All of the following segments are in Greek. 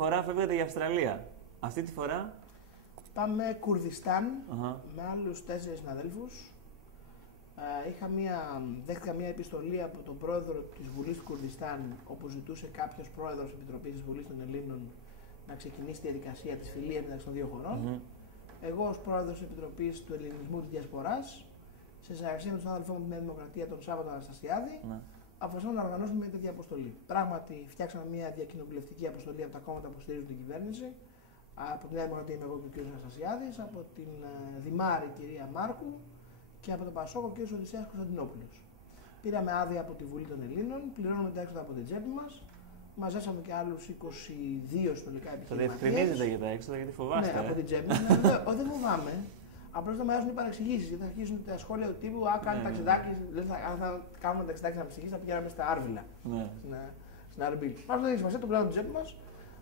φορά φεύγατε για Αυστραλία. Αυτή τη φορά. Πάμε Κουρδιστάν με άλλους 4 συναδέλφους. Δέχτηκα μια επιστολή από τον πρόεδρο της Βουλής του Κουρδιστάν, όπου ζητούσε κάποιος πρόεδρος Επιτροπής της Βουλής των Ελλήνων να ξεκινήσει τη διαδικασία της φιλίας μεταξύ των δύο χωρών. Εγώ, ως πρόεδρος της Επιτροπής του Ελληνισμού της Διασποράς, σε συνεργασία με τον συνάδελφό μου τη Νέα Δημοκρατία, τον Σάββατο Αναστασιάδη, αποφασίσαμε να οργανώσουμε μια τέτοια αποστολή. Πράγματι, φτιάξαμε μια διακοινοβουλευτική αποστολή από τα κόμματα που στηρίζουν την κυβέρνηση. Από τη Νέα Δημοκρατία είμαι εγώ και ο κ. Αναστασιάδης, από την Δημάρη κυρία Μάρκου και από τον Πασόκο ο κ. Οδυσσέας Κωνσταντινόπουλος. Πήραμε άδεια από τη Βουλή των Ελλήνων, πληρώνουμε τα έξοδα από την τσέπη μας. Μαζέψαμε και άλλους 22 συνολικά επιχειρηματίες. Το διευκρινίζετε για τα έξοδα, γιατί φοβάστε. Ναι, από την τσέπη μας. Δεν φοβάμαι. Απλώς δεν μου αρέσουν οι παρεξηγήσεις. Γιατί θα αρχίσουν τα σχόλια του τύπου κάνει ταξιδάκι. Αν θα κάνουμε ταξιδάκι να ψυχήσει, θα πηγαίναμε στα Άρβιλα. Στην Αρμπίλ. Μας δεν έχει σημασία, το πλέον την τσέπη μας.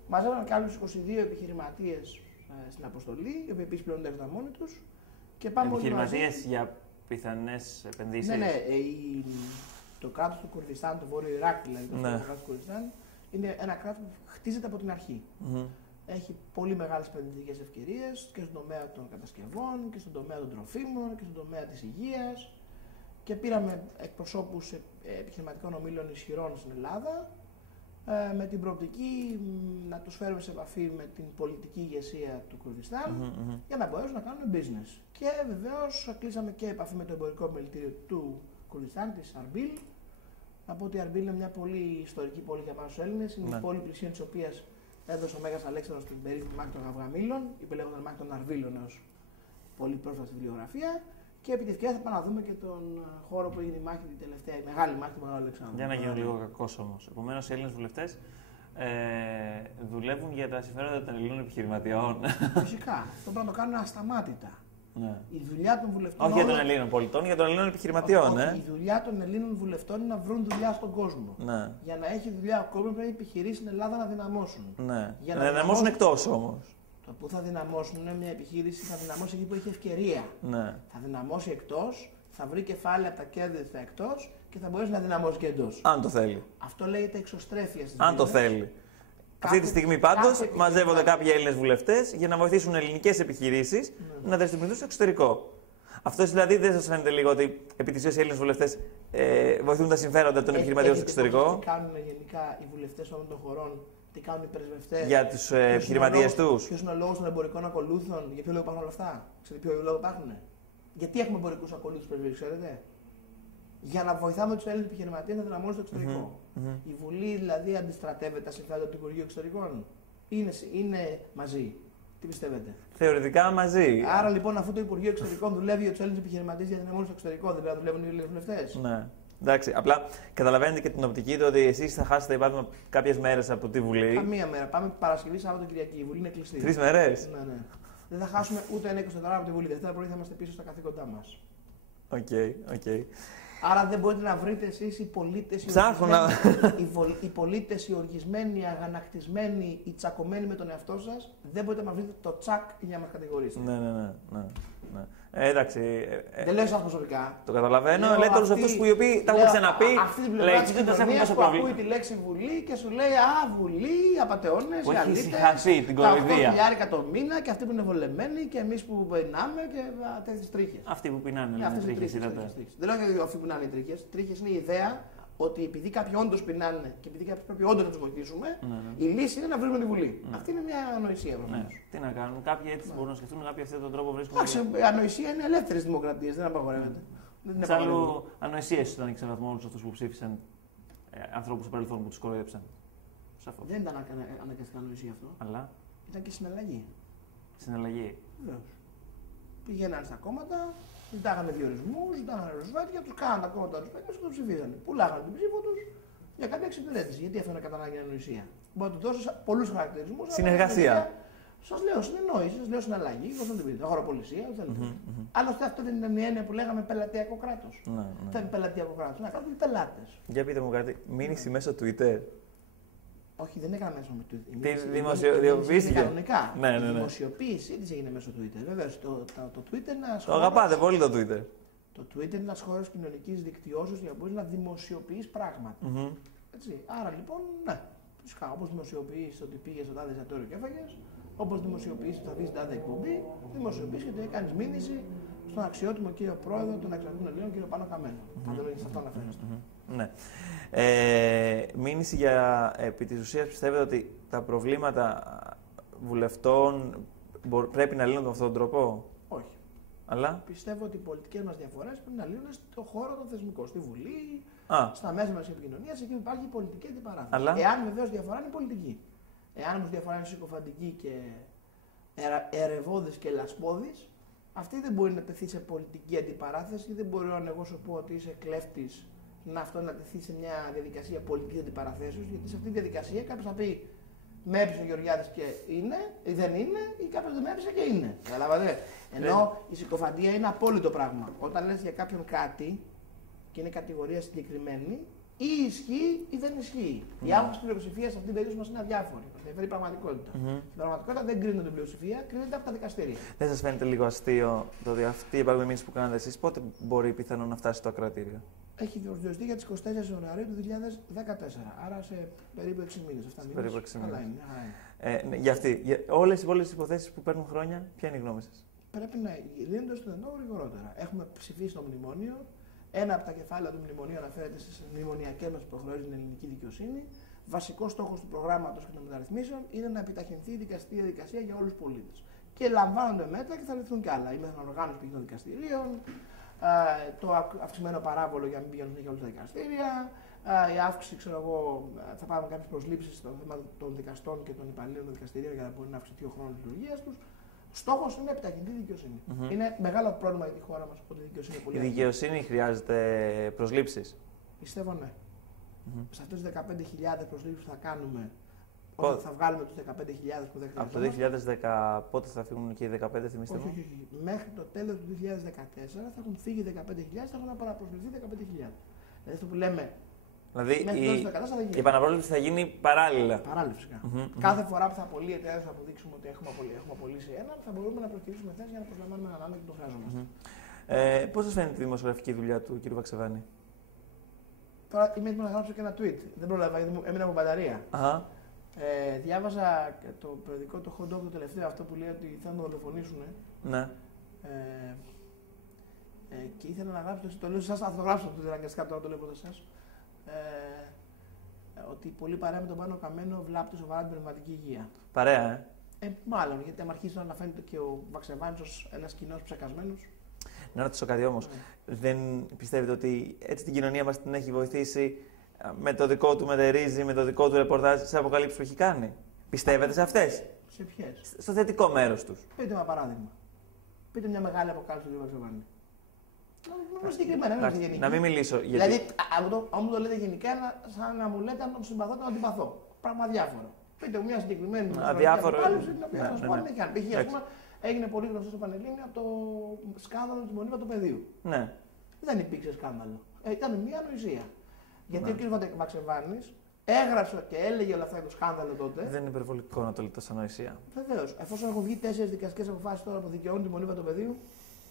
Μαζεύαμε και άλλους 22 επιχειρηματίες στην αποστολή, οι οποίοι επίσης πλέον τα μόνοι τους. Επιχειρηματίες για πιθανές επενδύσεις. Ναι. Το κράτος του Κουρδιστάν, το Βόρειο Ιράκ δηλαδή, το κράτος του Κουρδιστάν, είναι ένα κράτος που χτίζεται από την αρχή. Έχει πολύ μεγάλες επενδυτικές ευκαιρίες και στον τομέα των κατασκευών και στον τομέα των τροφίμων και στον τομέα της υγείας. Και πήραμε εκπροσώπους επιχειρηματικών ομίλων ισχυρών στην Ελλάδα, με την προοπτική να τους φέρουμε σε επαφή με την πολιτική ηγεσία του Κουρδιστάν για να μπορέσουν να κάνουν business. Και βεβαίως κλείσαμε και επαφή με το εμπορικό επιμελητήριο του Κουρδιστάν, της Αρμπίλ. Να πω ότι η Αρμπίλ είναι μια πολύ ιστορική πόλη για εμάς τους Έλληνες. Είναι η πόλη πλησίων της οποίας έδωσε ο Μέγας Αλέξανδρος την περίφημη μάχη των Αυγαμήλων, υπελέγονταν μάχη των Αρβίλων ως πολύ πρόσφατη βιβλιογραφία. Και επί τη ευκαιρία θα πάμε να δούμε και τον χώρο που έγινε η μάχη, την τελευταία, η μεγάλη μάχη του Μεγάλου Αλεξάνδρου. Για να γίνω λίγο κακός όμως. Επομένως, οι Έλληνες βουλευτές δουλεύουν για τα συμφέροντα των Ελλήνων επιχειρηματιών. Φυσικά. Αυτό πρέπει να το κάνουν ασταμάτητα. Ναι. Η δουλειά των βουλευτών. Όχι για των Ελλήνων πολιτών, για των Ελλήνων επιχειρηματιών. Η δουλειά των Ελλήνων βουλευτών είναι να βρουν δουλειά στον κόσμο. Ναι. Για να έχει δουλειά ο κόσμος πρέπει οι επιχειρήσεις στην Ελλάδα να δυναμώσουν. Ναι. Για να δυναμώσουν εκτός όμως. Το που θα δυναμώσουν είναι μια επιχείρηση, θα δυναμώσει εκεί που έχει ευκαιρία. Ναι. Θα δυναμώσει εκτός, θα βρει κεφάλαια από τα κέρδη θα εκτός και θα μπορέσει να δυναμώσει και εντός. Αν το θέλει. Αυτό λέγεται εξωστρέφεια στις Αν το θέλει. Αυτή τη στιγμή πάντως μαζεύονται κάποιοι Έλληνες βουλευτές για να βοηθήσουν ελληνικές επιχειρήσεις να δραστηριοποιηθούν στο εξωτερικό. Αυτό δηλαδή δεν σας φαίνεται λίγο ότι επί της ουσίας οι Έλληνες βουλευτές βοηθούν τα συμφέροντα των επιχειρηματιών στο εξωτερικό? Τι κάνουν γενικά οι βουλευτές όλων των χωρών, τι κάνουν οι πρεσβευτές. Για τους επιχειρηματίες τους. Ποιος είναι ο λόγος των εμπορικών ακολούθων, για ποιο λόγο υπάρχουν όλα αυτά? Ξέρετε ποιο λόγο υπάρχουν? Γιατί έχουμε εμπορικούς ακολούθους πρεσβευτές, ξέρετε? Για να βοηθάμε τους Έλληνες επιχειρηματίες να δυναμώσουν στο εξωτερικό. Η Βουλή δηλαδή αντιστρατεύεται τα συμφέροντα του Υπουργείου Εξωτερικών. Είναι μαζί. Τι πιστεύετε? Θεωρητικά μαζί. Άρα λοιπόν, αφού το Υπουργείο Εξωτερικών δουλεύει για τους Έλληνες επιχειρηματίες για να δυναμώσουν στο εξωτερικό, δεν πρέπει να δουλεύουν οι Έλληνες βουλευτές? Ναι. Εντάξει, απλά καταλαβαίνετε και την οπτική του ότι εσείς θα χάσετε υπάρξημα κάποιες μέρες από τη Βουλή. Καμία μέρα. Πάμε Παρασκευή, Σάββατο, Κυριακή. Η Βουλή είναι κλειστή. 3 μέρες. Ναι. Δεν θα χάσουμε ούτε ένα 24 ώρα από τη Βουλή. Δευτέρα πρωί θα είμαστε πίσω στα καθήκοντά μας. Οκ. Άρα δεν μπορείτε να βρείτε εσείς οι πολίτες οι πολίτες οι οργισμένοι, οι αγανακτισμένοι, οι τσακωμένοι με τον εαυτό σας, δεν μπορείτε να βρείτε το τσακ για να μας κατηγορήσετε. Ναι. Εντάξει. Δεν λέω εσάς προσωπικά. Το καταλαβαίνω. Λέτε όλους αυτούς που οι οποίοι τα έχουν ξαναπεί. Αυτή την πλευρά της κοινωνίας που ακούει τη λέξη Βουλή και σου λέει Βουλή, απατεώνες, που έχει ησυχάσει την κοροϊδία. 8.000 το μήνα και αυτοί που είναι βολεμένοι και εμείς που πεινάμε και τέτοιες τρίχες. Αυτοί που πεινάνε, είναι τρίχες. Δεν λέω για αυτοί που πεινάνε οι τρίχες. Τρίχες είναι η ιδέα ότι επειδή κάποιοι όντως πεινάνε και επειδή κάποιοι πρέπει όντως να τους βοηθήσουμε, η λύση είναι να βρούμε τη Βουλή. Αυτή είναι μια ανοησία. Τι να κάνουν, κάποιοι έτσι μπορούν να σκεφτούν, κάποιοι αυτόν τον τρόπο βρίσκουν. Εντάξει, η ανοησία είναι ελεύθερη δημοκρατία, δεν απαγορεύεται. Εξάλλου, ανοησίες ήταν και σε βαθμό όλους αυτούς που ψήφισαν ανθρώπους του παρελθόν που τους κοροϊδέψαν. Δεν ήταν αναγκαστικά ανοησία αυτό. Αλλά. Ήταν και συναλλαγή. Συναλλαγή. Βεβαίως. Πηγαίνανε στα κόμματα, ζητάγανε διορισμούς, ζητάγανε ρουσβέτια, τους κάνανε τα κόμματα ρουσβέτια και τους ψηφίζανε. Πουλάγανε την ψήφο τους για κάποια εξυπηρέτηση. Γιατί αυτό είναι κατά ανάγκη ανοησία. Μπορεί να του δώσω πολλούς χαρακτηρισμούς. Συνεργασία. Σας λέω συνεννόηση, σας λέω συναλλαγή, πώς δεν την πείτε. Αγοροπολισία, άλλωστε αυτό δεν είναι μια έννοια που λέγαμε πελατειακό κράτος. Δεν είναι πελατειακό κράτος, είναι κράτος με πελάτες. Για πείτε μου κάτι, μήνυση μέσω Twitter. Όχι, δεν έκανα μέσω Twitter. Τι δημοσιοποιήθηκε. Κανονικά. Ναι. Η δημοσιοποίηση της έγινε μέσω Twitter. Βεβαίως, το Twitter είναι ένας το αγαπάτε πολύ το Twitter. Το Twitter είναι ένας χώρος κοινωνικής δικτυώσεως για να μπορείς να δημοσιοποιείς πράγματα. Έτσι. Άρα λοιπόν, ναι. Φυσικά, όπως δημοσιοποιείς ότι πήγες στο τάδε εστιατόριο και έφαγες, όπως δημοσιοποιείς ότι θα βγεις στην τάδε εκπομπή, δημοσιοποιείς ότι έκανες μήνυση στον αξιότιμο κύριο πρόεδρο των Αξιωματικών Ελλήνων, κύριο Πάνο Καμένο. Αν δεν είναι σε αυτό αναφέρεστε. Ναι. Μήνυση για επί της ουσίας, πιστεύετε ότι τα προβλήματα βουλευτών πρέπει να λύνονται με αυτόν τον τρόπο? Όχι. Αλλά? Πιστεύω ότι οι πολιτικές μας διαφορές πρέπει να λύνονται στον χώρο των θεσμικών, στη Βουλή, στα μέσα μας επικοινωνίας, εκεί που υπάρχει πολιτική αντιπαράθεση. Αλλά? Εάν βεβαίως διαφορά είναι πολιτική. Εάν όμως διαφορά είναι συκοφαντική και ερευώδης και λασπώδης, αυτή δεν μπορεί να τεθεί σε πολιτική αντιπαράθεση, δεν μπορεί αν εγώ σου πω ότι είσαι κλέφτης να αυτό να τεθεί σε μια διαδικασία πολιτικής αντιπαραθέσεως, γιατί σε αυτή τη διαδικασία κάποιος θα πει με έπεισε ο Γεωργιάδης και είναι, ή δεν είναι, ή κάποιος δεν με έπεισε και είναι. Καταλαβαίνετε. Ενώ η συκοφαντία είναι απόλυτο πράγμα. Όταν λες για κάποιον κάτι και είναι κατηγορία συγκεκριμένη, ή ισχύει ή δεν ισχύει. Η άποψη της πλειοψηφίας σε αυτήν την περίπτωση μας είναι αδιάφορη. Μας ενδιαφέρει η πραγματικότητα. Στην πραγματικότητα δεν κρίνεται την πλειοψηφία, κρίνεται από τα δικαστήρια. Δεν σας φαίνεται λίγο αστείο το ότι αυτή η επαγγελματική που κάνατε εσείς, πότε μπορεί πιθανόν να φτάσει στο ακροατήριο? Έχει διορθωθεί για τις 24 Φεβρουαρίου του 2014. Άρα σε περίπου 6 μήνες. Περίπου 6 μήνες. Είναι. Για αυτή. Για όλες οι υπόλοιπες υποθέσεις που παίρνουν χρόνια, ποια είναι η γνώμη σας? Πρέπει να λύνονται στο δυνατόν γρηγορότερα. Έχουμε ψηφίσει το μνημόνιο. Ένα από τα κεφάλαια του μνημονίου αναφέρεται στις μνημονιακές μας υποχρεώσεις στην ελληνική δικαιοσύνη. Βασικός στόχος του προγράμματος και των μεταρρυθμίσεων είναι να επιταχυνθεί η δικαστική διαδικασία για όλους τους πολίτες. Και λαμβάνονται μέτρα και θα ληφθούν κι άλλα. Η μεθανοργάνωση των δικαστηρίων, το αυξημένο παράβολο για να μην πηγαίνουν για όλα τα δικαστήρια, η αύξηση, ξέρω εγώ, θα πάρουμε κάποιες προσλήψεις στο θέμα των δικαστών και των υπαλλήλων των δικαστηρίων για να μπορεί να αυξηθεί ο χρόνος λειτουργίας τους. Στόχος είναι να επιταχυνθεί η δικαιοσύνη. Είναι μεγάλο πρόβλημα για τη χώρα μας ότι η δικαιοσύνη είναι πολύ. Η δικαιοσύνη χρειάζεται προσλήψεις? Πιστεύω ναι. Σε αυτές τις 15.000 προσλήψεις που θα κάνουμε, όταν θα βγάλουμε τους 15.000 που δεν χρειάζονται. Από το 2010 πότε θα φύγουν και οι 15, θυμίστε μου? Όχι. Μέχρι το τέλος του 2014 θα έχουν φύγει 15.000, θα έχουν παραπροσληφθεί 15.000. Δηλαδή αυτό που λέμε. Δηλαδή η επαναπρόσληψη θα γίνει παράλληλα. Παράλληλα, φυσικά. Κάθε φορά που θα απολύει εταιρεία θα αποδείξουμε ότι έχουμε απολύσει έναν, θα μπορούμε να προκυρήσουμε θέση για να προσλαμβάνουμε έναν άλλο και το χρειαζόμαστε. Πώς σας φαίνεται η δημοσιογραφική δουλειά του κ. Βαξεβάνη? Τώρα είμαι έτοιμο να γράψω και ένα tweet. Δεν πρόλαβα γιατί έμεινα από μπαταρία. Διάβαζα το περιοδικό το Hot Dog το τελευταίο, αυτό που λέει ότι θέλουν να το δολοφονήσουν. Ναι. Και ήθελα να γράψω το λέω σε εσάς, θα το γράψω το αναγκαστικά τώρα το λέω από εσάς. Ότι πολύ παρέα με τον Πάνο Καμένο βλάπτει σοβαρά την πνευματική υγεία. Παρέα, μάλλον, γιατί άμα αρχίσει να αναφέρεται και ο Βαξεβάνης ως ένας κοινός ψεκασμένος. Να ρωτήσω κάτι όμως. Δεν πιστεύετε ότι έτσι την κοινωνία μας την έχει βοηθήσει με το δικό του μετερίζει, με το δικό του ρεπορτάζ, σε αποκαλύψεις που έχει κάνει? Πιστεύετε σε αυτές? Σε ποιες? Στο θετικό μέρος τους. Πείτε ένα παράδειγμα. Πείτε μια μεγάλη αποκάλυψη του κ. Βαξεβάνη. Συγκεκριμένα, να μην μιλήσω. Γιατί... Δηλαδή, αν μου το λέτε γενικά, σαν να μου λέτε αν τον συμπαθώ, τον αντιπαθώ. Πράγμα αδιάφορο. Πείτε μου μια συγκεκριμένη αποκάλυψη την οποία θα σου πω αν έχει κάνει. Π.χ. έγινε πολύ γνωστό στο Πανελλήνιο το σκάνδαλο της Μονίβα του Παιδείου. Ναι. Δεν υπήρξε σκάνδαλο. Ήταν μια ανοησία. Γιατί ο κ. Βαξεβάνης έγραψε και έλεγε όλα αυτά για το σκάνδαλο τότε. Δεν είναι υπερβολικό να το λέτε σαν ανοησία. Βεβαίως. Εφόσον έχουν βγει 4 δικαστικές αποφάσεις τώρα που δικαιώνουν τη Μονίβα του Παιδείου,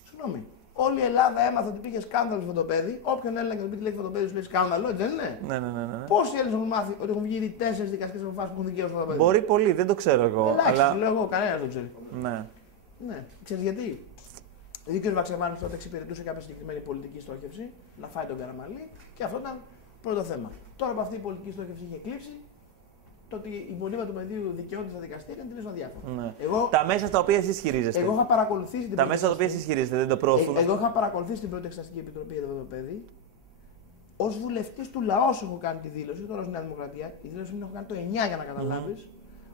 συγγνώμη. Όλη η Ελλάδα έμαθε ότι πήγε σκάνδαλο στο Φωτοπέδι. Όποιον έλεγε ότι πήγε Φωτοπέδι σου λέει σκάνδαλο, έτσι δεν είναι? Ναι. Πόσοι Έλληνες έχουν μάθει ότι έχουν βγει ήδη 4 δικαστικές αποφάσεις που έχουν δικαίωσει στο Φωτοπέδι? Μπορεί πολύ, δεν το ξέρω εγώ. Εντάξει, λέω εγώ, κανένα δεν το ξέρει. Ναι. Ξέρεις γιατί? Δηλαδή ο κ. Βαξεβάνης τότε εξυπηρετούσε κάποια συγκεκριμένη πολιτική στόχευση, να φάει τον Καραμαλή, και αυτό ήταν πρώτο θέμα. Τώρα που αυτή η πολιτική στόχευση είχε εκλείψει, το ότι η Μονίβα του Παιδείου δικαιώνται στα δικαστήρια είναι τελείως αδιάφορο. Ναι. Τα μέσα στα οποία εσείς χειρίζεστε. Εγώ είχα παρακολουθήσει τα μέσα στα οποία εσείς χειρίζεστε, δεν το προωθούν. Εγώ είχα παρακολουθήσει την πρώτη Εξεταστική Επιτροπή για το παιδί. Ως βουλευτής του λαού έχω κάνει τη δήλωση, τώρα ως Νέα Δημοκρατία. Η δήλωση την έχω κάνει το 9 για να καταλάβεις,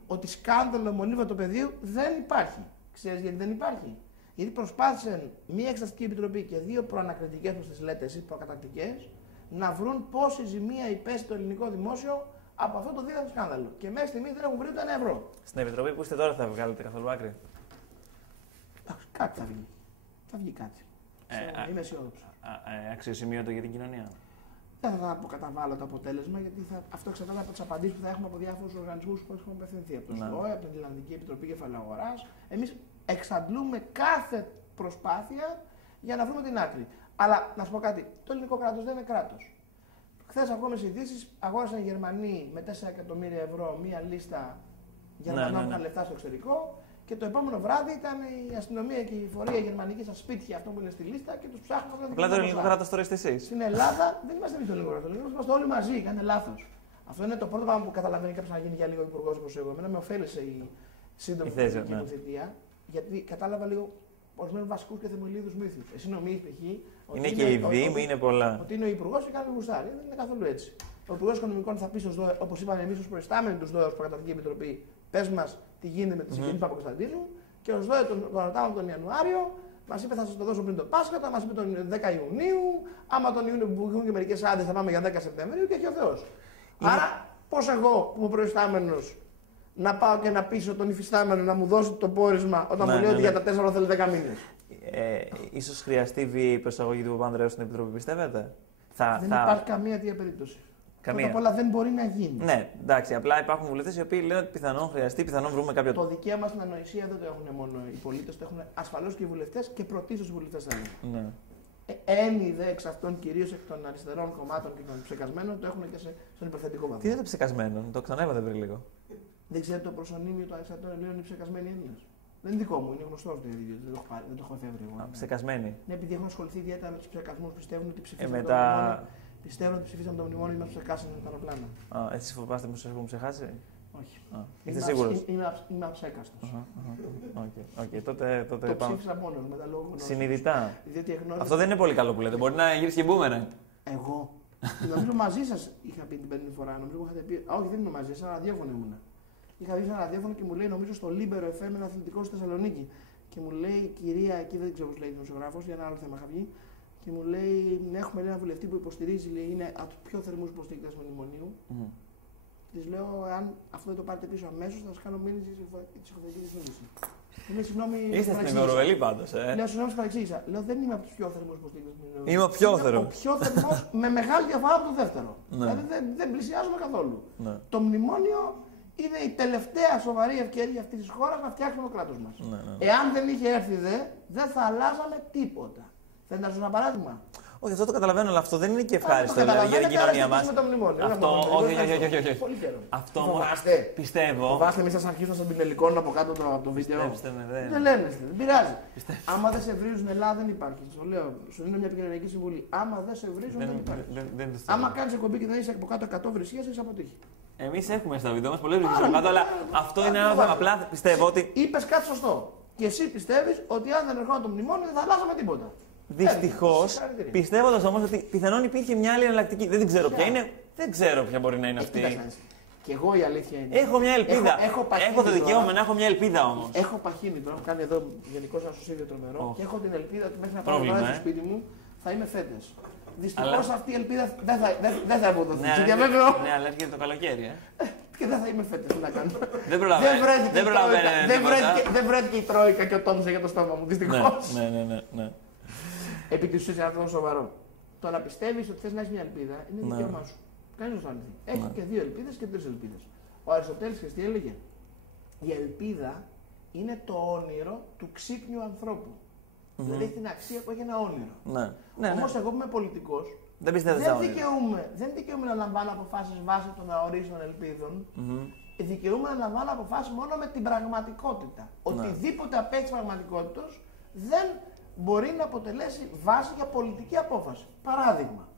ότι σκάνδαλο Μονίβα του Παιδείου δεν υπάρχει. Ξέρεις γιατί δεν υπάρχει? Γιατί προσπάθησαν μία Εξεταστική Επιτροπή και 2 προανακριτικές, όπως τις λέτε εσείς, προκαταρκτικές, να βρουν πόση ζημία υπέστη το ελληνικό δημόσιο από αυτό το δίδυμο σκάνδαλο. Και μέχρι στιγμής δεν έχουν βρει ούτε ένα ευρώ. Στην Επιτροπή που είστε τώρα θα βγάλετε καθόλου άκρη? Κάτι θα βγει. Θα βγει κάτι. Είμαι αισιόδοξο. Αξιοσημείωτο για την κοινωνία. Δεν θα αποκαταβάλω το αποτέλεσμα, γιατί αυτό εξαρτάται από τις απαντήσεις που θα έχουμε από διάφορους οργανισμούς που έχουμε απευθυνθεί. Από το ΣΟΕ, από την Ιρλανδική Επιτροπή Κεφαλαίου Αγοράς. Εμείς εξαντλούμε κάθε προσπάθεια για να βρούμε την άκρη. Αλλά να σου πω κάτι, το ελληνικό κράτος δεν είναι κράτος. Χθες ακόμα στις ειδήσεις αγόρασαν οι Γερμανοί με 4 εκατομμύρια ευρώ μία λίστα Γερμανών που είχαν λεφτά στο εξωτερικό. Και το επόμενο βράδυ ήταν η αστυνομία και η φορεία γερμανική στα σπίτια, αυτό που είναι στη λίστα, και του ψάχνουν. Απλά το ελληνικό κράτος τώρα είστε εσείς. Στην Ελλάδα δεν είμαστε εμείς το ελληνικό κράτος. Είμαστε όλοι μαζί, κάνετε λάθος. Αυτό είναι το πρώτο πράγμα που καταλαβαίνει κάποιος να γίνει για λίγο υπουργός όπως εγώ. Εμένα με ωφέλησε η σύντομη πολιτική μου θητεία, γιατί κατάλαβα λίγο ορισμένους βασικούς και θεμελιώδους μύθους. Εσύ νομίζεις π.χ. Είναι και η Δήμη, είναι πολλά. Ότι είναι ο υπουργός και κάνει γουστάρι. Δεν είναι καθόλου έτσι. Ο υπουργός Οικονομικών θα πει στους ΔΟΕ, όπως είπαμε εμείς ως προϊστάμενοι τους ΔΟΕ, ως Προκαταρκτική Επιτροπή, πες μας τι γίνεται με τη συγγενή Παπακοσταντίνου. Και ως ΔΟΕ τον ρωτάμε τον Ιανουάριο, μας είπε θα σας το δώσω πριν το Πάσχα, μας είπε τον 10 Ιουνίου. Άμα τον Ιούνιο που βγουν και μερικές άδειες θα πάμε για 10 Σεπτεμβρίου και έχει ο Θεός. Άρα, πώς εγώ που είμαι προϊστάμενος να πάω και να πείσω τον υφιστάμενο να μου δώσει το πόρισμα όταν μου λέει ότι για τα 4 θέλει 10 μήνες. Ίσως χρειαστεί βίαιη προσαγωγή του Παπανδρέου στην Επιτροπή, πιστεύετε? Δεν υπάρχει καμία τέτοια περίπτωση. Πρώτα απ' όλα δεν μπορεί να γίνει. Ναι, εντάξει. Απλά υπάρχουν βουλευτές οι οποίοι λένε ότι πιθανόν χρειαστεί, πιθανόν βρούμε κάποιο. Το δικαίωμα στην ανοησία δεν το έχουν μόνο οι πολίτες, το έχουν ασφαλώς και οι βουλευτές και πρωτίστως οι βουλευτές θα είναι. Ναι. Ένι δε εξ αυτών, κυρίως εκ των αριστερών κομμάτων και των ψεκασμένων, το έχουν και στον υπερθετικό βαθμό. Τι είναι το ψεκασμένο, το ξανέβατε πριν λίγο. Δεν ξέρετε το προσωνύμιο των αριστερών Ελλήνων οι ψεκασμένοι Έλληνες. Δεν είναι δικό μου, είναι γνωστό το ίδιο. Δεν το έχω εφεύρει εγώ. Ψεκασμένοι. Ναι, επειδή έχουν ασχοληθεί ιδιαίτερα με του ψεκασμού, πιστεύουν ότι ψηφίσαν μετά... το μνημόνιο. Πιστεύουν ότι ψηφίσαν το μνημόνιο ή μα ψεκάσαν τα αεροπλάνα. Εσείς φοβάστε πως σας έχουν ψεχάσει? Όχι. Είστε σίγουρος? Είμαι αψέκαστος. Τότε το ψήφισα μόνο με τα λόγω γνώσης. Συνειδητά. Εγνώρισα... Αυτό δεν είναι πολύ καλό που λέτε. Μπορεί να γυρίσει και μπούμεραγκ. Εγώ. Νομίζω μαζί σας είχα πει την πέμπτη φορά. Νομίζω είχατε πει. Όχι, δεν ήμουν μαζί σας, ένα ραδιόφωνο ήμουνα. Είχα βγει σε ένα ραδιόφωνο και μου λέει, νομίζω στο Λίμπερο FM, ένα αθλητικό στη Θεσσαλονίκη. Και μου λέει, κυρία, εκεί δεν ξέρω πώς λέει δημοσιογράφος, για ένα άλλο θέμα είχα βγει. Και μου λέει, έχουμε ένα βουλευτή που υποστηρίζει, λέει, είναι από του πιο θερμούς υποστηρικτές του μνημονίου. Της λέω, αν αυτό δεν το πάρετε πίσω αμέσως, θα σας κάνω μήνυση τη ψηφοδελτική συνείδηση. Συγγνώμη. Είστε στην Ευρωβουλή πάντως. Λέω, συγγνώμη, σας παρεξήγησα. Λέω, δεν είμαι από του πιο θερμούς υποστηρικτές του μνημονίου. Είμαι ο πιο θερμό. Ο πιο θερμός με μεγάλη διαφορά από το δεύτερο. Δηλαδή δεν πλησιάζουμε καθόλου. Το μνημόνιο είναι η τελευταία σοβαρή ευκαιρία αυτή τη χώρα να φτιάξουμε το κράτος μας. Εάν δεν είχε έρθει δεν θα αλλάζαμε τίποτα. Θέλετε να σας ένα παράδειγμα? Όχι, αυτό το καταλαβαίνω, αλλά αυτό δεν είναι και ευχάριστο για την κοινωνία μας. Αυτό, όχι. Πολύ χαίρομαι. Αυτό πιστεύω. Φοβάστε, εμείς σας αρχίσουμε στον πινελικών από κάτω από το βίντεο. Δεν λένε, δεν πειράζει. Άμα δεν σε βρίζουν, Ελλάδα δεν υπάρχει. Σου λέω, σου δίνω μια επικοινωνιακή συμβουλή. Άμα δεν σε βρίζουν, δεν υπάρχει. Άμα κάνεις εκπομπή και δεν είσαι από κάτω 100 βρισίες, είσαι αποτύχει. Εμείς έχουμε στα βίντεο μας πολλές βρισίες από κάτω, αλλά αυτό είναι ένα θέμα. Απλά πιστεύω ότι. Είπες κάτι σωστό. Και εσύ πιστεύεις ότι αν δεν ερχόταν το μνημόνιο δεν θα αλλάζαμε τίποτα. Δυστυχώς, πιστεύοντας όμως ότι πιθανόν υπήρχε μια άλλη εναλλακτική. Δεν ξέρω ποια είναι, δεν ξέρω ποια μπορεί να είναι αυτή. Και εγώ η αλήθεια είναι. Έχω μια ελπίδα. Έχω το δικαίωμα να έχω μια ελπίδα όμως. Έχω παχύνει τώρα, έχω κάνει εδώ γενικώς ένα σωσίδιο τρομερό και έχω την ελπίδα ότι μέχρι να πάω να στο σπίτι μου θα είμαι φέτες. Δυστυχώς αυτή η ελπίδα δεν θα αποδοθεί. Ναι, αλλά έρχεται το καλοκαίρι. Και δεν θα είμαι φέτες, τι να κάνω. Δεν βρέθηκε η Τρόικα και ο Τόμψε για το στόμα μου, δυστυχώς. Ναι. Επί της ουσίας είναι αυτό σοβαρό. Το να πιστεύεις ότι θες να έχεις μια ελπίδα είναι δικαίωμά σου. Κανείς δεν το αρνηθεί. Έχει και 2 ελπίδες και 3 ελπίδες. Ο Αριστοτέλης τι έλεγε? Η ελπίδα είναι το όνειρο του ξύπνιου ανθρώπου. Δηλαδή έχει την αξία που έχει ένα όνειρο. Όμως εγώ που είμαι πολιτικός, δεν δικαιούμαι να λαμβάνω αποφάσεις βάσει των αορίστων ελπίδων. Δικαιούμαι να λαμβάνω αποφάσεις μόνο με την πραγματικότητα. Οτιδήποτε απέχει της πραγματικότητας δεν μπορεί να αποτελέσει βάση για πολιτική απόφαση. Παράδειγμα,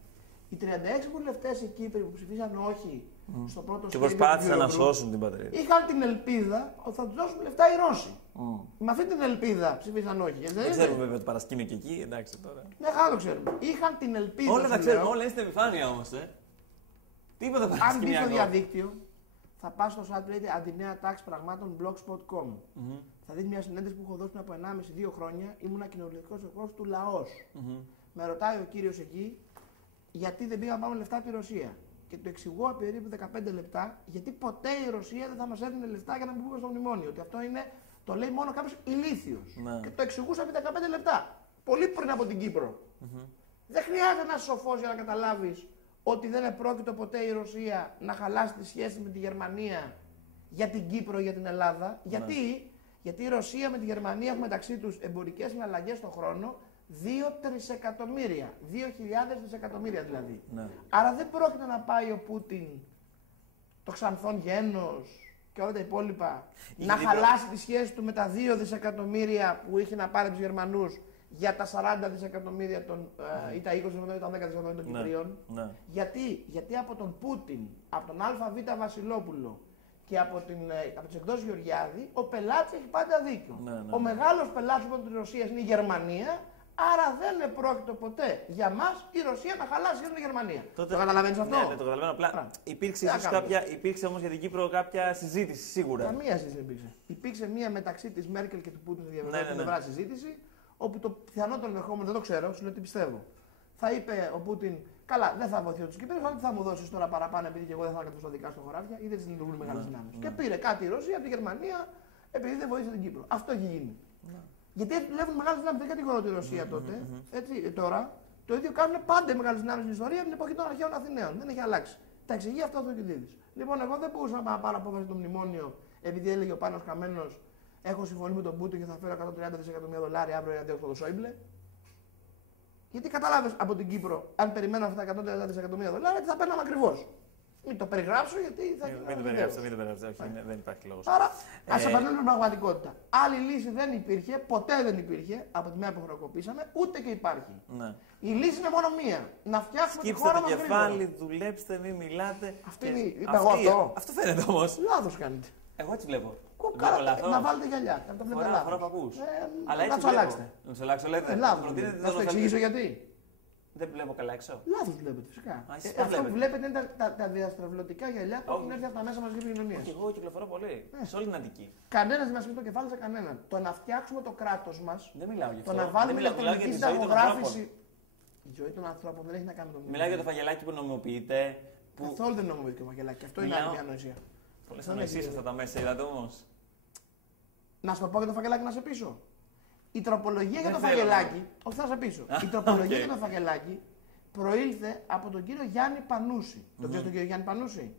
οι 36 βουλευτές οι Κύπροι που ψηφίσαν όχι στο πρώτο σχέδιο και προσπάθησαν να σώσουν την πατρίδα. Είχαν την ελπίδα ότι θα τους δώσουν λεφτά οι Ρώσοι. Με αυτή την ελπίδα ψήφισαν όχι. Δεν ξέρουμε βέβαια ότι παρασκήνιο και εκεί, εντάξει τώρα. Ναι, το ξέρουμε. Είχαν την ελπίδα. Όλα τα ξέρουμε, όλα είναι στην επιφάνεια όμως. Τίποτα παρασκήνιακο. Αν μπει στο διαδίκτυο, θα πας στο site που λέγεται αντινέαταξπραγμάτων blogspot.com. Θα δεις μια συνέντευξη που έχω δώσει πριν από 1,5-2 χρόνια. Ήμουν κοινοβουλευτικός εκπρόσωπος του λαός. Με ρωτάει ο κύριος εκεί, γιατί δεν πήγαμε να πάρουμε λεφτά από τη Ρωσία. Και το εξηγώ περίπου 15 λεπτά, γιατί ποτέ η Ρωσία δεν θα μας έδινε λεφτά για να μην πούμε στο μνημόνιο. Ότι αυτό είναι, το λέει μόνο κάποιος ηλίθιος. Και το εξηγούσα επί 15 λεπτά. Πολύ πριν από την Κύπρο. Δεν χρειάζεται να είσαι σοφός για να καταλάβεις ότι δεν επρόκειτο ποτέ η Ρωσία να χαλάσει τη σχέση με τη Γερμανία για την Κύπρο ή για την Ελλάδα. Γιατί η Ρωσία με τη Γερμανία έχουν μεταξύ τους εμπορικές συναλλαγές στον χρόνο 2 τρισεκατομμύρια. 2.000 δισεκατομμύρια δηλαδή. Ναι. Άρα δεν πρόκειται να πάει ο Πούτιν, το ξανθόν γένος και όλα τα υπόλοιπα, να χαλάσει τη σχέση του με τα 2 δισεκατομμύρια που είχε να πάρει τους Γερμανούς για τα 40 δισεκατομμύρια ή τα 20 δισεκατομμύρια ή τα 10 δισεκατομμύρια των Κυπρίων. Ναι. Γιατί από τον Πούτιν, από τον ΑΒ Βασιλόπουλο και από τις εκδόσεις Γεωργιάδη, ο πελάτης έχει πάντα δίκιο. Ναι. Ο μεγάλος πελάτης της Ρωσίας είναι η Γερμανία, άρα δεν επρόκειτο ποτέ για μας η Ρωσία να χαλάσει για την Γερμανία. Το καταλαβαίνεις αυτό? Ναι, το καταλαβαίνω. Απλά υπήρξε όμως για την Κύπρο κάποια συζήτηση σίγουρα. Καμία συζήτηση υπήρξε. Υπήρξε μία μεταξύ της Μέρκελ και του Πούτιν διαβεβαιωμένη πλευρά συζήτηση, όπου το πιθανότερο ενδεχόμενο, δεν το ξέρω, σου λέω τι πιστεύω. Θα είπε ο Πούτιν, καλά, δεν θα βοηθήσω του Κυπρίους, αλλά τι θα μου δώσει τώρα παραπάνω, επειδή και εγώ δεν θα κατεβώ δικά στο χωράφια ή δεν τη λειτουργούν μεγάλες δυνάμεις. Και πήρε κάτι η Ρωσία από τη Γερμανία, επειδή δεν βοήθησε την Κύπρο. Αυτό έχει γίνει. Γιατί δουλεύουν μεγάλες δυνάμεις, δεν κατηγορώ τη Ρωσία τότε. Έτσι, τώρα το ίδιο κάνουν πάντα οι μεγάλες δυνάμεις στην ιστορία από την εποχή των αρχαίων Αθηναίων. Δεν έχει αλλάξει. Τα εξηγεί αυτό ο Θωκυδίδης. Λοιπόν, εγώ δεν μπορούσα να πάρω απόφαση το μνημόνιο, επειδή έλεγε ο Πάνος Καμένος, έχω συμφωνήσει με τον Πούτιν και θα φέρω 130 δισεκατομμύρια δολάρια αύριο για το Σόιμπλε. Γιατί κατάλαβες από την Κύπρο, αν περιμένω αυτά τα 130 δισεκατομμύρια δολάρια, τι θα παίρναμε ακριβώς. Μην το περιγράψω, γιατί θα γίνει. Μην το περιγράψω, όχι, δεν υπάρχει λόγος. Άρα, ας επανέλθουμε στην πραγματικότητα. Άλλη λύση δεν υπήρχε, ποτέ δεν υπήρχε από τη μέρα που χρεοκοπήσαμε, ούτε και υπάρχει. Ναι. Η λύση είναι μόνο μία. Να φτιάξουμε τη Σκύψτε χώρα το μας κεφάλι, γρήγορα. δουλέψτε, μην μιλάτε. Αυτή είναι. Είπα εγώ αυτό. Αυτό φαίνεται όμως. Λάθος κάνετε. Εγώ έτσι βλέπω. Να βάλετε γυαλιά. Να το βλέπετε λάθος. Φορά παππούς. Αλλά να του αλλάξετε. Να του αλλάξω, λέτε. Λάθος. Να σου εξηγήσω γιατί. Δεν βλέπω καλά έξω. Λάθος βλέπετε, φυσικά. Αυτό που βλέπετε είναι τα διαστρεβλωτικά γυαλιά που έχουν έρθει από τα μέσα μαζικής επικοινωνίας. Και εγώ κυκλοφορώ πολύ. Σε όλη την Αττική. Κανένας δεν μας πει το κεφάλι σε κανέναν. Το να φτιάξουμε το κράτος μας, δεν μιλάω για αυτό. το να βάλουμε ηλεκτρονική συνταγογράφηση. Η ζωή των ανθρώπων δεν έχει να κάνει με το μιλάω για το φαγελάκι που νομιμοποιείται. Καθόλου δεν νομιμοποιείται το φαγελάκι. Αυτό είναι άλλη μια ανοησία. Πολλές ανοησίες αυτά τα μέσα, είδατε όμως. Να σου το πω για το φαγελάκι να σε πείσω. Η τροπολογία για το φαγελάκι. Όχι, θα σε πείσω. Η τροπολογία για το φαγελάκι προήλθε από τον κύριο Γιάννη Πανούση. Τον ξέρει τον κύριο Γιάννη Πανούση?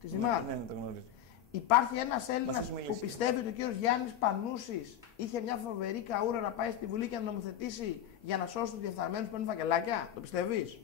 Τη Ζημάρ. Ναι, το γνωρίζω. Υπάρχει ένας Έλληνας που πιστεύει ότι ο κύριος Γιάννης Πανούσης είχε μια φοβερή καούρα να πάει στη Βουλή και να νομοθετήσει για να σώσει τους διεφθαρμένους που παίρνουν φακελάκια. Το πιστεύεις?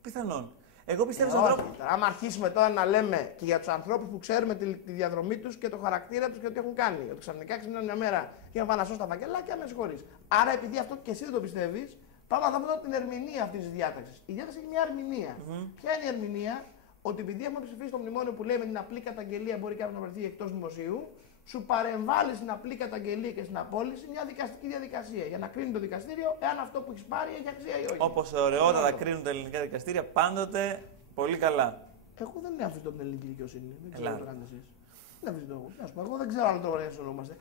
Πιθανόν. Εγώ πιστεύω στον όχι. ανθρώπου. Άμα αρχίσουμε τώρα να λέμε και για τους ανθρώπους που ξέρουμε τη διαδρομή τους και το χαρακτήρα τους και τι έχουν κάνει. Ότι ξαφνικά ξυπνάνε μια μέρα και να πάνε να σώσουν τα φακελάκια, με συγχωρείς. Άρα, επειδή αυτό και εσύ δεν το πιστεύεις, πάμε να δούμε τώρα την ερμηνεία αυτής της διάταξης. Η διάταξη έχει μια ερμηνεία. Ποια είναι η ερμηνεία? Ότι επειδή έχουμε ψηφίσει το μνημόνιο που λέει με την απλή καταγγελία μπορεί κάποιο να βρεθεί εκτός δημοσίου, σου παρεμβάλλει στην απλή καταγγελία και στην απόλυση μια δικαστική διαδικασία για να κρίνει το δικαστήριο εάν αυτό που έχει πάρει έχει αξία ή όχι. Όπως ωραιότατα κρίνουν τα ελληνικά δικαστήρια, πάντοτε πολύ καλά. Εγώ δεν αμφισβητώ την ελληνική δικαιοσύνη. Δεν ξέρω τι κάνετε εσείς. Δεν αμφισβητώ. Εγώ δεν ξέρω άλλο τρόπο να συνεννοούμαστε.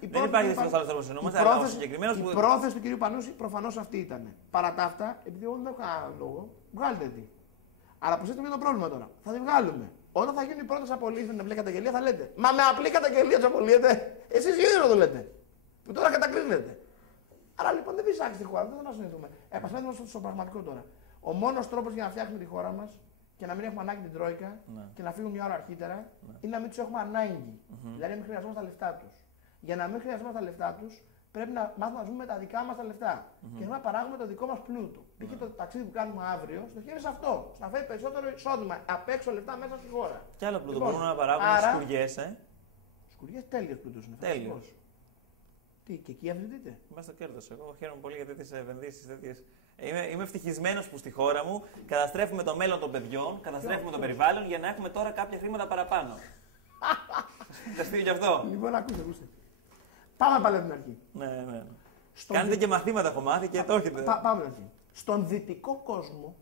Δεν υπάρχει δυστυχώς άλλο τρόπο να συνεννοούμαστε, αλλά ο συγκεκριμένος που. Η πρόθεση του κ. Πανούση προφανώς αυτή ήταν. Παρά τα αυτά, επειδή εγώ δεν έχω κανένα λόγο, βγάλτε τη. Αλλά προσέξτε το πρόβλημα τώρα. Θα τη βγάλουμε. Όταν θα γίνουν οι πρώτες απολύσεις με την απλή καταγγελία, θα λέτε μα με απλή καταγγελία του απολύετε. Εσείς οι ίδιοι το λέτε. Που τώρα κατακρίνετε. Άρα λοιπόν δεν βυσάξει τη χώρα, δεν θα μας συνηθούμε. Επασπέθουμε στο πραγματικό τώρα. Ο μόνος τρόπος για να φτιάξουμε τη χώρα μας και να μην έχουμε ανάγκη την Τρόικα και να φύγουν μια ώρα αρχίτερα είναι να μην τους έχουμε ανάγκη. Δηλαδή να μην χρειαζόμαστε τα λεφτά τους. Για να μην χρειαζόμαστε τα λεφτά τους, πρέπει να μάθουμε να ζούμε με τα δικά μας τα λεφτά. Και να παράγουμε το δικό μας πλούτο. Π.χ. το ταξίδι που κάνουμε αύριο, στοχεύει σε αυτό. Να φέρει περισσότερο εισόδημα απ' έξω λεφτά μέσα στη χώρα. Και άλλο πλούτο μπορούμε να παράγουμε σκουριές. Σκουριές τέλειος πλούτος είναι. Τέλειος. Τι, και εκεί αμφισβητείτε? Είμαστε στο κέρδος. Εγώ χαίρομαι πολύ για τέτοιες επενδύσεις. Είμαι ευτυχισμένος που στη χώρα μου καταστρέφουμε το μέλλον των παιδιών, καταστρέφουμε το περιβάλλον για να έχουμε τώρα κάποια χρήματα παραπάνω. Θα στείλει γι' αυτό. Λοιπόν, ακούστε. Πάμε πάλι από την αρχή. Ναι. Κάνετε και μαθήματα, έχω μάθει και το έχετε. Πάμε από την αρχή. Στον δυτικό κόσμο,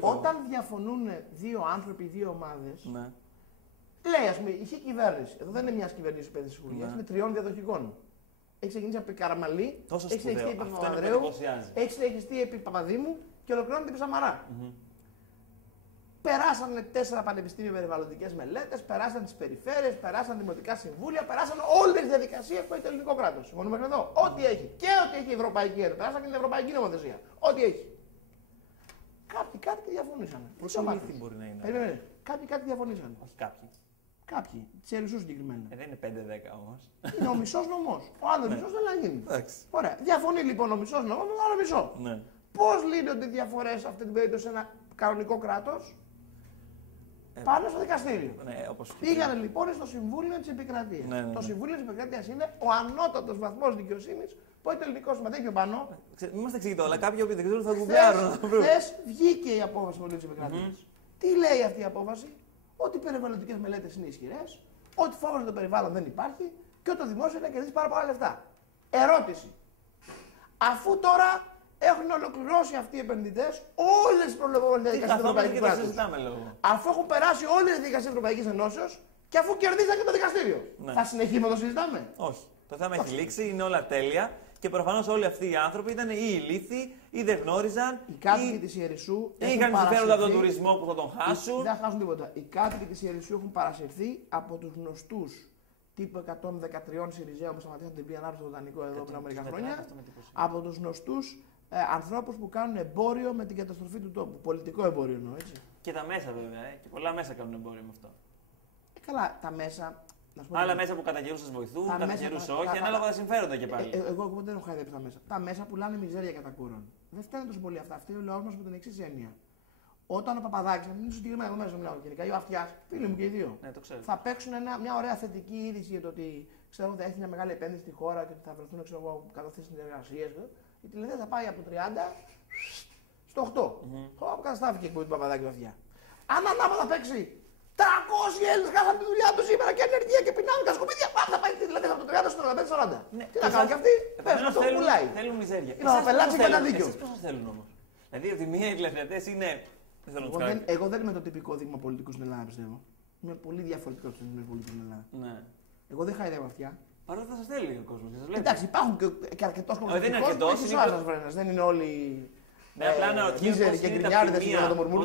όταν διαφωνούν δύο άνθρωποι, δύο ομάδες, λέει, ας πούμε, είχε κυβέρνηση. Εδώ δεν είναι μια κυβέρνηση πέντε σιγουρίας, είναι τριών διαδοχικών. Έχει ξεκινήσει από Καραμαλή, έχει συνεχιστεί επί Παπανδρέου, έχει συνεχιστεί επί Παπαδήμου και ολοκληρώνεται επί Σαμαρά. Περάσανε 4 πανεπιστήμια περιβαλλοντικές μελέτες, περάσαν τις περιφέρειες, περάσαν δημοτικά συμβούλια, περάσαν όλες τις διαδικασίες που έχει το ελληνικό κράτος. Συμφωνούμε μέχρι εδώ. Ό,τι έχει. Και ό,τι έχει η Ευρωπαϊκή Ένωση. Περάσαν και την Ευρωπαϊκή Νομοθεσία. Ό,τι έχει. Κάποιοι κάτι διαφωνήσανε. Πόσο αλήθεια μπορεί να είναι? Κάποιοι κάτι διαφωνήσανε. Όχι κάποιοι. Κάποιοι. Τη Ιερουσού συγκεκριμένα. Δεν είναι 5-10 όμως. Είναι ο μισός νομός. Ο άλλος μισός δεν να γίνει. Ωραία. Διαφωνεί λοιπόν ο μισός νομός με τον άλλο μισό. Ναι. Πώς λύνονται οι διαφορές σε αυτή την περίπτωση σε ένα κανονικό κράτος? Πάνε στο δικαστήριο. Ναι, πήγανε λοιπόν στο Συμβούλιο της Επικρατείας. Το Συμβούλιο της Επικρατείας είναι ο ανώτατος βαθμός δικαιοσύνης που έχει το ελληνικό σύστημα. Δεν είναι πιο πάνω. Μην μας τα εξηγείτε όλα. Κάποιοι οποίοι δεν ξέρουν θα γκουγκλάρουν. Χθες βγήκε η απόφαση του Συμβουλίου της Επικρατείας. Τι λέει αυτή η απόφαση? Ότι οι περιβαλλοντικές μελέτες είναι ισχυρές, ότι φόβος για το περιβάλλον δεν υπάρχει και ότι το δημόσιο είναι να κερδίσει πάρα πολλά λεφτά. Ερώτηση. Αφού τώρα έχουν ολοκληρώσει αυτοί οι επενδυτές όλες τις προβλεπόμενες διαδικασίες του Ευρωπαϊκού Κράτους, αφού έχουν περάσει όλες τις διαδικασίες της Ευρωπαϊκής Ενώσεως και αφού κερδίσαν και το δικαστήριο, θα συνεχίσουμε να το συζητάμε? Όχι. Το θέμα έχει λήξει, είναι όλα τέλεια. Και προφανώς όλοι αυτοί οι άνθρωποι ήταν ή ηλίθιοι ή δεν γνώριζαν. Οι κάτοικοι της Ιερισσού είχαν συμφέροντα από τον τουρισμό που θα τον χάσουν. Δεν θα χάσουν τίποτα. Οι κάτοικοι της Ιερισσού έχουν παρασυρθεί από τους γνωστούς τύπου 113 Σιριζέων που σταματήσαν την πλήρη ανάπτυξη στο Δανεικό εδώ πριν από μερικά χρόνια. Από τους γνωστούς ανθρώπους που κάνουν εμπόριο με την καταστροφή του τόπου. Πολιτικό εμπόριο εννοώ, έτσι. Και τα μέσα βέβαια. Και πολλά μέσα κάνουν εμπόριο με αυτό. Καλά, τα μέσα. Άλλα μέσα που κατά καιρού σα βοηθούν, κατά καιρού όχι, ανάλογα τα συμφέροντα και πάλι. Εγώ δεν έχω χαϊδέψει τα μέσα. Τα μέσα πουλάνε μιζέρια κατά κούρον. Δεν φταίνουν τόσο πολύ αυτά. Αυτή είναι ο λαό μα με την εξή έννοια. Όταν ο Παπαδάκης, να μην συγκεκριμένα εγώ μέσα μιλάω γενικά, ή ο Αυτιάς, φίλοι μου και οι δύο, θα παίξουν μια ωραία θετική είδηση για το ότι ξέρω, θα έχει μια μεγάλη επένδυση στη χώρα και ότι θα βρεθούν καταθέσει συνεργασίες. Η τηλεθέαση θα πάει από το 30 στο 8. Καταστάθηκε η εκπομπή του Παπαδάκη του Αυτιά. Αν ανάποδα παίξει 300 Έλληνες χάσαν τη δουλειά του σήμερα και ανεργία και πεινάνε τα σκουπίδια. Πάντα πάει δηλαδή από το 30 στο 35-40. Τι να κάνουν κι αυτοί, πες με αυτό που πουλάει. Θέλουν μιζέρια. Είναι ο πελάτης και ένα δίκιο. Πώς σας θέλουν όμως? Δηλαδή από τη μία οι τηλεθεατές είναι. Εγώ δεν είμαι το τυπικό δείγμα πολιτικού στην Ελλάδα, πιστεύω. Είμαι πολύ διαφορετικό από του πολιτικού στην Ελλάδα. Ναι. Εγώ δεν χαϊδεύω αυτιά. Παρ' όλα αυτά σας θέλει ο κόσμος. Εντάξει, υπάρχουν και αρκετός κόσμος. Δεν είναι αρκετός. Δεν είναι όλοι. Ναι, απλά να ρωτήσω πώς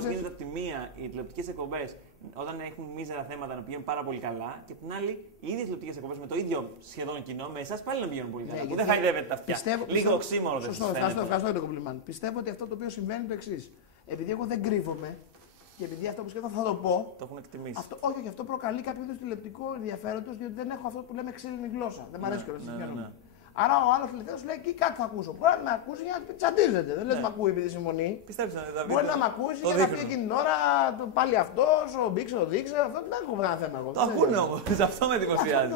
γίνεται από τη μία οι τηλεοπτικές εκπομπές όταν έχουν μίζερα θέματα να πηγαίνουν πάρα πολύ καλά και από την άλλη οι ίδιες τηλεοπτικές εκπομπές με το ίδιο σχεδόν κοινό με εσάς πάλι να πηγαίνουν πολύ καλά. Που δεν χαϊδεύετε τα αυτιά. Λίγο οξύμορο δεν σας φαίνεται. Ευχαριστώ για το κομπλιμάν. Πιστεύω ότι αυτό το οποίο συμβαίνει είναι το εξής. Επειδή εγώ δεν κρύβομαι και επειδή αυτό που σκέφτομαι θα το πω. Το έχουν εκτιμήσει. Όχι, αυτό προκαλεί κάποιο είδους τηλεοπτικό ενδιαφέροντος διότι δεν έχω αυτό που λέμε ξύλινη γλώσσα. Δεν μου αρέσει κιόλας. Άρα ο άλλο τηλεθέατος λέει: εκεί κάτι θα ακούσω. Μπορεί να με ακούσει για να τσαντίζεται. Δεν λέει: με ακούει επειδή συμφωνεί. Πιστέψτε με, μπορεί να με ακούσει για να πει εκείνη την ώρα πάλι αυτό, ο Μπίξε, ο Δίξε. Αυτό δεν έχω ένα θέμα εγώ. Το ακούνε όμως. Αυτό με εντυπωσιάζει.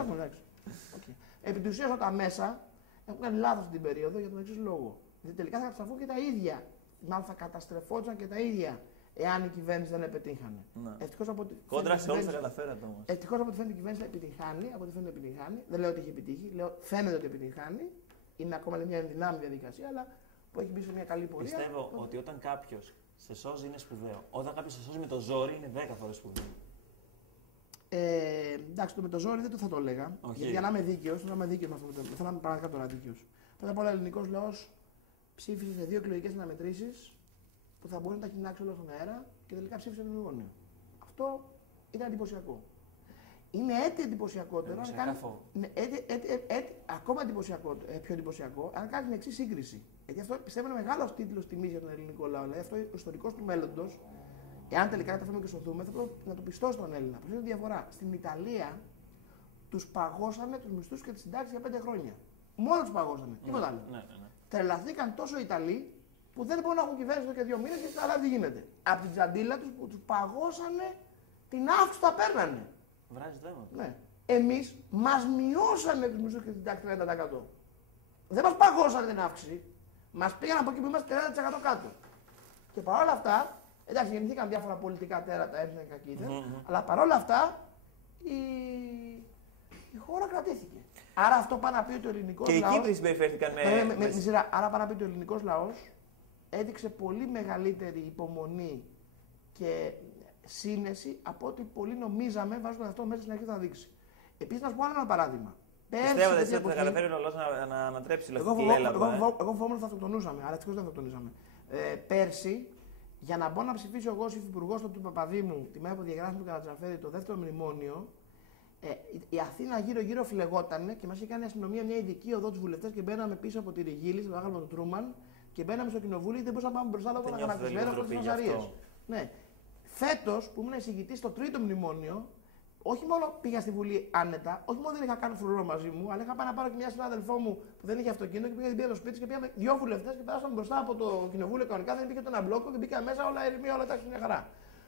Επί τη ουσία τα μέσα έχουν κάνει λάθος την περίοδο για τον εξής λόγο. Γιατί τελικά θα καταστραφούν και τα ίδια. Μάλλον θα καταστρεφόντουσαν και τα ίδια εάν η κυβέρνηση δεν επετύχανε. Ευτυχώς από ό,τι κόντρα σε όλους τα καταφέρατε όμως. Ευτυχώς από ό,τι φαίνεται η κυβέρνηση επιτυγχάνει, από ό,τι φαίνεται επιτυγχάνει. Δεν λέω ότι έχει επιτύχει, λέω φαίνεται ότι επιτυγχάνει. Είναι ακόμα μια ενδυνάμει διαδικασία, αλλά που έχει μπει σε μια καλή πορεία. Πιστεύω ότι όταν κάποιο σε σώζει είναι σπουδαίο. Όταν κάποιο σε σώζει με το ζόρι είναι 10 φορές σπουδαίο. Εντάξει, το με το ζόρι δεν το θα το έλεγα. Γιατί για να είμαι δίκαιος, θέλω να είμαι δίκαιος με αυτό. Θέλω να είμαι πραγματικά τώρα δίκαιος. Πρώτα απ' όλα, ο ελληνικός λαός ψήφισε σε 2 εκλογικές αναμετρήσεις που θα μπορεί να τα κοινάξει όλα στον αέρα και τελικά ψήφισε το μνημόνιο. Αυτό ήταν εντυπωσιακό. Είναι έτσι εντυπωσιακότερο. Ακόμα πιο εντυπωσιακό, αν κάνει την εξή σύγκριση. Γιατί αυτό πιστεύω είναι μεγάλο τίτλο τιμή για τον ελληνικό λαό. Δηλαδή αυτό ο ιστορικό του μέλλοντος, εάν τελικά καταφέρουμε και σωθούμε, θα πρέπει να το πιστώ στον Έλληνα. Ποια είναι η διαφορά? Στην Ιταλία του παγώσανε του μισθού και τι συντάξει για 5 χρόνια. Μόνο του παγώσανε. Τίποτα άλλο. Τρελαθήκαν τόσο οι Ιταλοί που δεν μπορούν να έχουν κυβέρνηση εδώ και 2 μήνες και καλά τι γίνεται. Από την τζαντίλα του που του παγώσανε την αύξηση που τα παίρνανε. Βράζει θέμα. Ναι. Εμείς μας μειώσανε τους μισθούς και την τάξη 30%. Δεν μας παγώσανε την αύξηση. Μας πήγαν από εκεί που είμαστε 30% κάτω. Και παρόλα αυτά, εντάξει, γεννηθήκαν διάφορα πολιτικά τέρατα, έρθαν και κακοί, αλλά παρόλα αυτά η χώρα κρατήθηκε. Άρα αυτό πάει να πει ότι ο ελληνικός λαός. Και οι Κύπροι συμπεριφέρθηκαν με σειρά. Άρα πάει να πει ότι ο ελληνικός λαός έδειξε πολύ μεγαλύτερη υπομονή και σύνεση από ό,τι πολλοί νομίζαμε βάζοντα αυτό μέσα στην αρχή θα δείξει. Επίσης, να σου πω ένα παράδειγμα. Πιστεύετε ότι θα καταφέρει ο λαός να ανατρέψει λογική λέλαπα? Εγώ φοβόμουν ότι θα αυτοκτονούσαμε, αλλά ευτυχώς δεν αυτοκτονήσαμε. Πέρσι, για να μπω να ψηφίσω εγώ ως υφυπουργός του Παπαδήμου τη μέρα που διαγράφει του Καρατζαφέρη το δεύτερο μνημόνιο, η Αθήνα γύρω-γύρω φλεγότανε και μας είχε κάνει η αστυνομία μια ειδική οδό τους βουλευτές και μπαίναμε πίσω από τη Ριγίλη, στο άγαλμα του Τρούμαν και μπαίναμε στο κοινοβούλιο και δεν μπορούσαμε να πάμε μπροστά λόγω των αγανακτισμένων από τις Ναζαρίες. Ναι. Φέτος που ήμουν εισηγητής στο τρίτο μνημόνιο, όχι μόνο πήγα στη Βουλή άνετα, όχι μόνο δεν είχα κάνει φρουρό μαζί μου, αλλά είχα πάει να πάρω και μια συνάδελφό μου που δεν είχε αυτοκίνητο και πήγα την πήρα στο σπίτι και πήγαμε 2 βουλευτές και περάσαμε μπροστά από το κοινοβούλιο κανονικά. Δεν υπήρχε το ένα μπλόκο και μπήκα μέσα, όλα ηρεμία, όλα τα μια χαρά.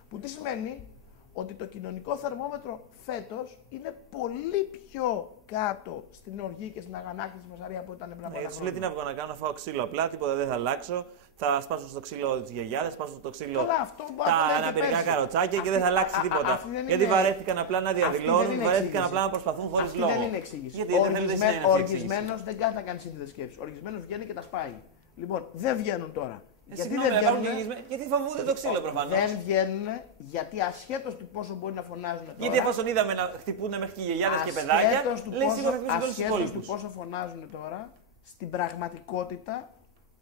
Που τι σημαίνει ότι το κοινωνικό θερμόμετρο φέτος είναι πολύ πιο κάτω στην οργή και στην αγανάκτηση της φασαρία από ήταν πριν από 10 χρόνια. Σου λέει τι να βγω να κάνω, να φάω ξύλο απλά, τίποτα δεν θα αλλάξω. Θα σπάσω στο ξύλο τη γιαγιά, θα σπάσω στο ξύλο τα αναπηρικά καροτσάκια και δεν θα αλλάξει τίποτα. Γιατί βαρέθηκαν απλά να διαδηλώνουν, βαρέθηκαν απλά να προσπαθούν χωρίς λόγο. Δεν είναι εξήγηση. Γιατί ο οργισμένος δεν κάνει να κάνει σύνθετη σκέψη. Ο οργισμένος βγαίνει και τα σπάει. Λοιπόν, δεν βγαίνουν τώρα. Γιατί δεν βγαίνουν, γιατί φοβούνται το ξύλο προφανώς. Δεν βγαίνουν γιατί ασχέτως του πόσο μπορεί να φωνάζουν τώρα. Γιατί εφόσον είδαμε να χτυπούν μέχρι και γιαγιάδες και παιδάκια, ασχέτως του πόσο φωνάζουν τώρα, στην πραγματικότητα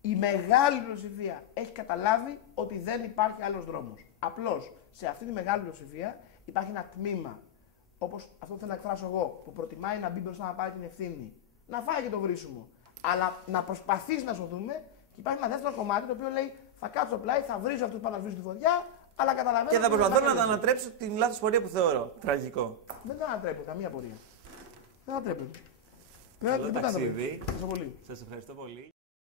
η μεγάλη πλειοψηφία έχει καταλάβει ότι δεν υπάρχει άλλος δρόμος. Απλώς σε αυτή τη μεγάλη πλειοψηφία υπάρχει ένα τμήμα, όπως αυτό θέλω να εκφράσω εγώ, που προτιμάει να μπει μπροστά να πάρει την ευθύνη, να φάει και το βρίσιμο, αλλά να προσπαθήσει να σωθούμε. Και υπάρχει ένα δεύτερο κομμάτι το οποίο λέει: θα κάτσω πλάι, θα βρίζω αυτούς που αναβρίζουν τη φωτιά, αλλά καταλαβαίνω. Και θα προσπαθώ να ανατρέψω την λάθος πορεία που θεωρώ. Τραγικό. Δεν θα ανατρέπω καμία πορεία. Δεν θα ανατρέπω. Καλό ταξίδι. Σας ευχαριστώ πολύ.